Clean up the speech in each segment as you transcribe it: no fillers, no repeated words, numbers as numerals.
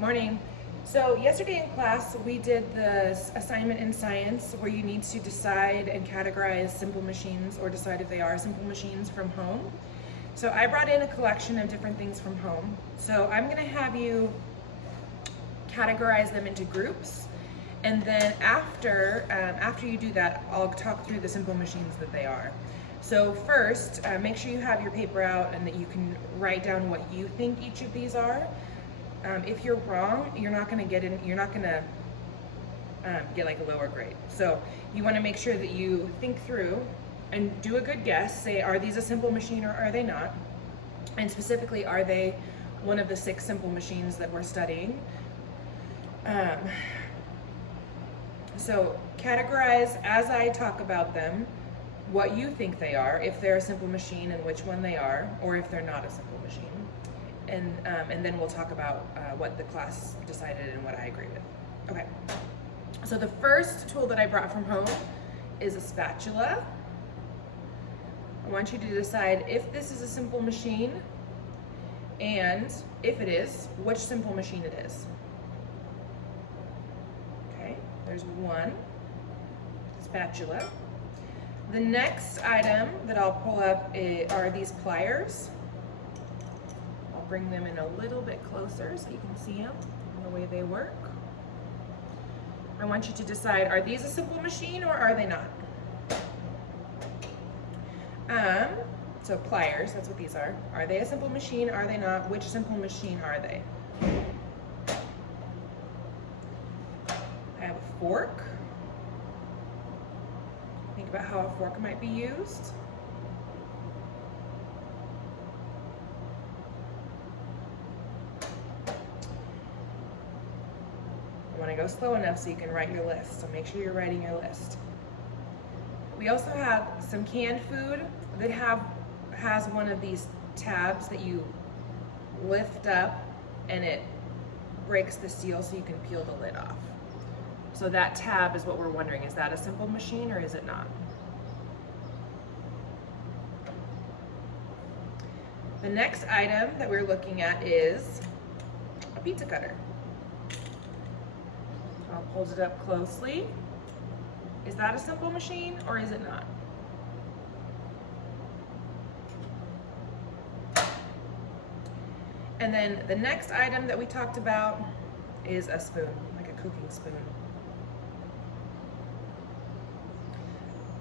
Morning. So yesterday in class we did the assignment in science where you need to decide and categorize simple machines or decide if they are simple machines from home. So I brought in a collection of different things from home. So I'm going to have you categorize them into groups, and then after you do that, I'll talk through the simple machines that they are. So first, make sure you have your paper out and that you can write down what you think each of these are. If you're wrong, you're not going to get like a lower grade. So you want to make sure that you think through and do a good guess. Say, are these a simple machine or are they not? And specifically, are they one of the 6 simple machines that we're studying? So categorize as I talk about them what you think they are, if they're a simple machine and which one they are, or if they're not a simple machine. And then we'll talk about what the class decided and what I agree with. Okay, so the first tool that I brought from home is a spatula. I want you to decide if this is a simple machine, and if it is, which simple machine it is. Okay, there's one spatula. The next item that I'll pull up are these pliers. Bring them in a little bit closer so you can see them and the way they work. I want you to decide, are these a simple machine or are they not? So pliers, that's what these are. Are they a simple machine? Are they not? Which simple machine are they? I have a fork. Think about how a fork might be used. I want to go slow enough so you can write your list, so make sure you're writing your list. We also have some canned food that has one of these tabs that you lift up and it breaks the seal so you can peel the lid off. So that tab is what we're wondering, is that a simple machine or is it not? The next item that we're looking at is a pizza cutter. I'll hold it up closely. Is that a simple machine or is it not? And then the next item that we talked about is a spoon, like a cooking spoon.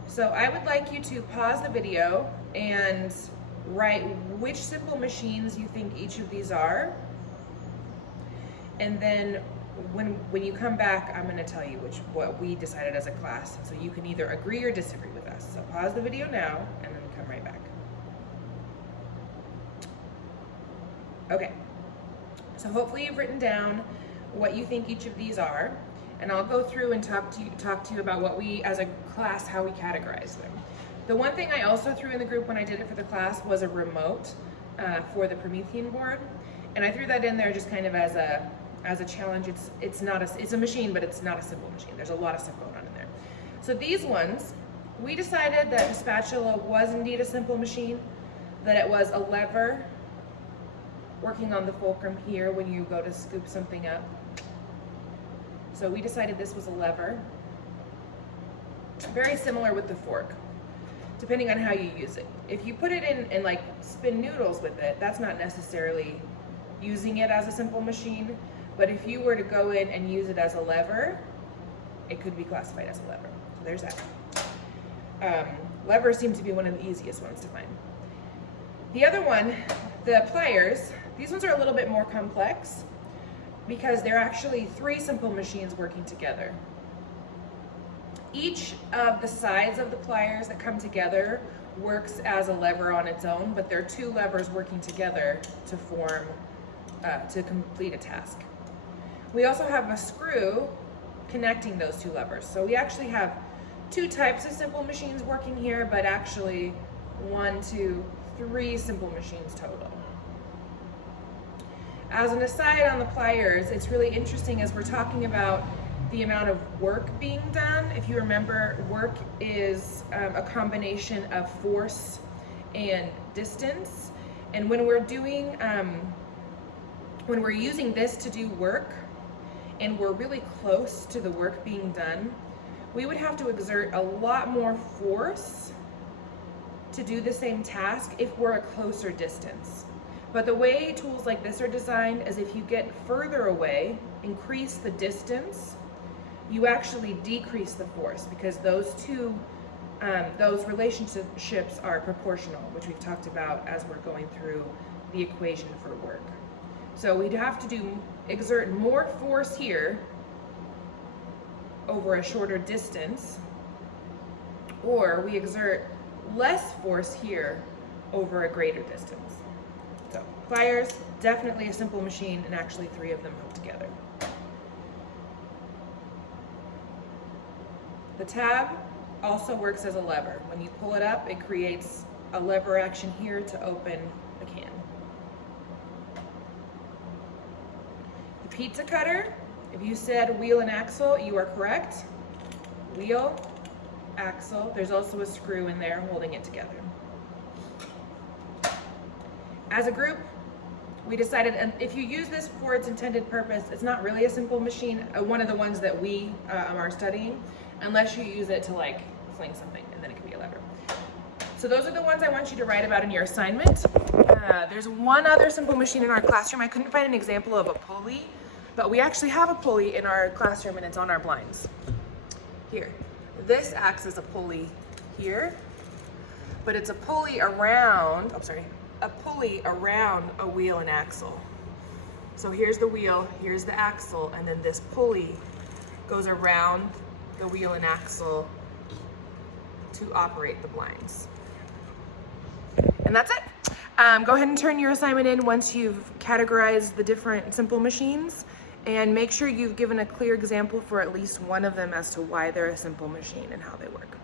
So I would like you to pause the video and write which simple machines you think each of these are. And then when you come back, I'm going to tell you what we decided as a class. So you can either agree or disagree with us. So pause the video now and then come right back. Okay, so hopefully you've written down what you think each of these are, and I'll go through and talk to you about what we, as a class, how we categorize them. The one thing I also threw in the group when I did it for the class was a remote for the Promethean board, and I threw that in there just kind of as a challenge. It's a machine, but it's not a simple machine. There's a lot of stuff going on in there. So these ones, we decided that the spatula was indeed a simple machine, that it was a lever working on the fulcrum here when you go to scoop something up. So we decided this was a lever. Very similar with the fork, depending on how you use it. If you put it in and like spin noodles with it, that's not necessarily using it as a simple machine. But if you were to go in and use it as a lever, it could be classified as a lever. So there's that. Levers seem to be one of the easiest ones to find. The other one, the pliers, these ones are a little bit more complex because they're actually 3 simple machines working together. Each of the sides of the pliers that come together works as a lever on its own, but they're 2 levers working together to form, to complete a task. We also have a screw connecting those 2 levers. So we actually have 2 types of simple machines working here, but actually 1, 2, 3 simple machines total. As an aside on the pliers, it's really interesting as we're talking about the amount of work being done. If you remember, work is a combination of force and distance. And when we're doing when we're using this to do work and we're really close to the work being done, we would have to exert a lot more force to do the same task if we're a closer distance. But the way tools like this are designed is if you get further away, increase the distance, you actually decrease the force, because those relationships are proportional, which we've talked about as we're going through the equation for work. So we'd have to exert more force here over a shorter distance, or we exert less force here over a greater distance. So pliers, definitely a simple machine, and actually 3 of them hooked together. The tab also works as a lever. When you pull it up, it creates a lever action here to open the can. The pizza cutter, if you said wheel and axle, you are correct. Wheel, axle, there's also a screw in there holding it together. As a group, we decided, and if you use this for its intended purpose, it's not really a simple machine, one of the ones that we are studying, unless you use it to like fling something, and then it can be a lever. So those are the ones I want you to write about in your assignment. There's one other simple machine in our classroom. I couldn't find an example of a pulley, but we actually have a pulley in our classroom, and it's on our blinds. Here. This acts as a pulley here, but it's a pulley around, a pulley around a wheel and axle. So here's the wheel, here's the axle, and then this pulley goes around the wheel and axle to operate the blinds. And that's it. Go ahead and turn your assignment in once you've categorized the different simple machines, and make sure you've given a clear example for at least one of them as to why they're a simple machine and how they work.